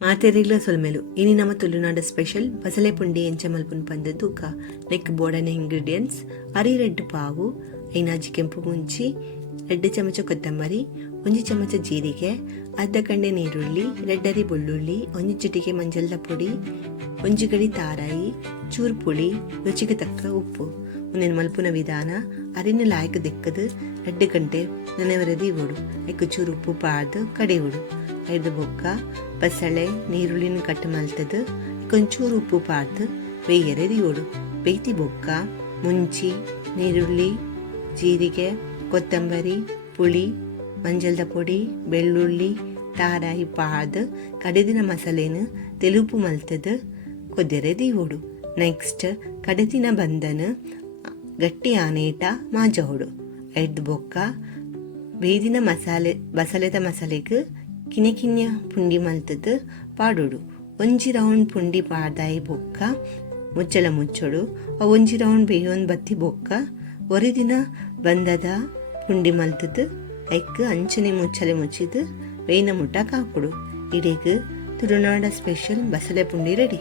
ಮಾತೆರೆಗ್ಲ ಸೊಲ್ಮೆಲು ಇನಿ ನಮ್ಮ ತುಳುನಾಡ ಸ್ಪೆಷಲ್ ಬಸಳೆ ಪುಂಡಿ ಎಂಚ ಮಲ್ಪುನ ಪಂದ ತೂಕ ನೆಕ್ ಬೋಡನೆ ಇಂಗ್ರೀಡಿಯೆಂಟ್ಸ್ ಅರಿ ರೆಡ್ ಪಾವು ಐನಾಜಿ ಕೆಂಪು ಮುಂಚಿ 2 ಚಮಚ ಕೊತ್ತಂಬರಿ 1 ಚಮಚ ಜೀರಿಗೆ ಅರ್ಧ ಕಂಡೆ ನೀರುಳ್ಳಿ ರೆಡ್ಡರಿ ಬೆಳ್ಳುಳ್ಳಿ 1 ಚಿಟಿಕೆ ಮಂಜಲ್ದ ಪುಡಿ 1 ಗಡಿ ತಾರಾಯಿ ಚೂರು ಪುಳಿ ರುಚಿಗೆ ತಕ್ಕ ಉಪ್ಪು ಒಂದೇನು ಮಲ್ಪುನ ವಿಧಾನ ಅರಿನ ಲಾಯ್ಕ ದಿಕ್ಕದು 2 ಗಂಟೆ ನೆನೆವರದಿ ಓಡು ಐಕು ಚೂರು ಉಪ್ಪು ಪಾಡ್ದು ಕಡೆ ಓಡು ಐದು ಬೊಕ್ಕ ಬಸಳೆ ನೀರುಳ್ಳಿನ ಕಟ್ ಮಲ್ತದು ಕೊಂಚೂರು ಉಪ್ಪು ಪಾಡ್ದು ಬೇಯರೆ ಓಡು ಬೇಯ್ತಿ ಬೊಕ್ಕ ಮುಂಚಿ ನೀರುಳ್ಳಿ ಜೀರಿಗೆ ಕೊತ್ತಂಬರಿ ಪುಳಿ ಮಂಜಲ್ದ ಪುಡಿ ಬೆಳ್ಳುಳ್ಳಿ ತಾರಾಯಿ ಪಾಡ್ದು ಕಡೆದಿನ ಮಸಾಲೆನ ತೆಲುಪು ಮಲ್ತದು ಕೊದ್ದೆರೆ ಓಡು ನೆಕ್ಸ್ಟ್ ಕಡೆದಿನ ಬಂದನ ಗಟ್ಟಿ ಆನೇಟ ಮಾಜ ಹೊಡು ಎಡ್ದು ಬೊಕ್ಕ ಬೇಯ್ದಿನ ಬಸಳೆದ ಮಸಾಲೆಗೆ ಕಿನ್ಯ ಕಿನ್ಯ ಪುಂಡಿ ಮಲ್ತದ್ದು ಪಾಡೋಡು 1 ರೌಂಡ್ ಪುಂಡಿ ಪಾಡ್ದಾಯಿ ಬೊಕ್ಕ ಮುಚ್ಚಳ ಮುಚ್ಚೋಡು 1 ರೌಂಡ್ ಬೇಯೋನ್ ಬತ್ತಿ ಬೊಕ್ಕ ಒರಿದಿನ ಬಂದದ ಪುಂಡಿ ಮಲ್ತದ್ದು ಐಕ್ ಅಂಚನೆ ಮುಚ್ಚಲೆ ಮುಚ್ಚಿದ್ದು ಬೇಯ್ನ ಮುಟ್ಟ ಕಾಪುಡು ಇಡೀಗ ತುಳುನಾಡ ಸ್ಪೆಷಲ್ ಬಸಳೆ ಪುಂಡಿ ರೆಡಿ.